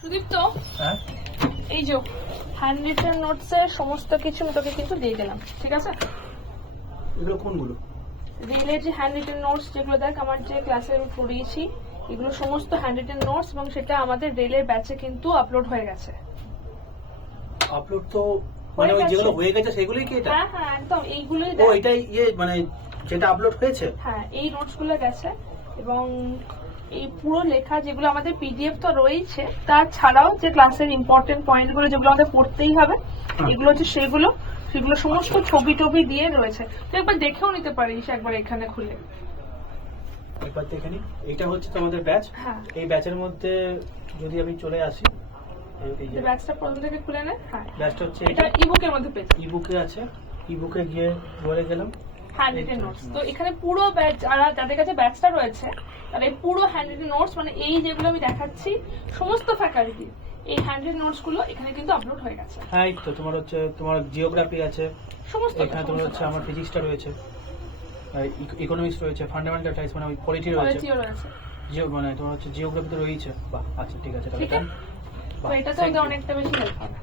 সুদীপ্ত, এই যে hand written notes এর সমস্ত কিছু আমি তোকে কিন্তু দিয়ে গেলাম, ঠিক আছে? এগুলো কোনগুলো? রেলের যে হ্যান্ড রিটেন নোটস যেগুলো দেখ আমার যে ক্লাসে আমি পড়িয়েছি, এগুলো সমস্ত হ্যান্ড রিটেন নোটস এবং সেটা আমাদের রেলের ব্যাচে কিন্তু আপলোড হয়ে গেছে। আপলোড তো মানে ওই যেগুলো হয়ে গেছে সেগুলোই কি এটা? হ্যাঁ হ্যাঁ একদম এইগুলোই। ও এটাই মানে যেটা আপলোড হয়েছে? হ্যাঁ এই নোটস গুলো গেছে এবং এই পুরো লেখা যেগুলো আমাদের পিডিএফ তো রয়েছে, তাছাড়াও যে ক্লাসের ইম্পর্টেন্ট পয়েন্ট গুলো যেগুলো আমাদের পড়তেই হবে, এগুলো হচ্ছে সেগুলো সমস্ত ছবি টবি দিয়ে রয়েছে। তুই একবার দেখেও নিতে পারিস একবার এখানে খুলে। একবার দেখে নি। এটা হচ্ছে তো আমাদের ব্যাচ। হ্যাঁ এই ব্যাচের মধ্যে যদি আমি চলে আসি, এই যে ব্যাচটা প্রথম থেকে খুলে নে। হ্যাঁ ব্যাচটা হচ্ছে এটা ইবুকের মধ্যে পেয়েছি। ইবুকে আছে। ইবুকে গিয়ে বলে গেলাম হ্যান্ড রিটেন নোটস। তো এখানে পুরো ব্যাচ, যাদের কাছে ব্যাচটা রয়েছে তাহলে এই পুরো হ্যান্ড রিটেন নোটস, মানে এই যেগুলো আমি দেখাচ্ছি সমস্ত ফ্যাকাল্টি এই হ্যান্ড রিটেন নোটস গুলো এখানে কিন্তু আপলোড হয়ে গেছে। হ্যাঁ এই তো তোমার হচ্ছে তোমার জিওগ্রাফি আছে, সমস্ত এখানে তোমার হচ্ছে আমার ফিজিক্সটা রয়েছে, ইকোনমিক্স রয়েছে, ফান্ডামেন্টাল টাইপস মানে পলিটি রয়েছে, জিও মানে তোমার হচ্ছে জিওগ্রাফিতে রয়েছে। বাহ আচ্ছা ঠিক আছে, ঠিক আছে, তো এটা তো অনেকটা বেশি হেল্প হবে।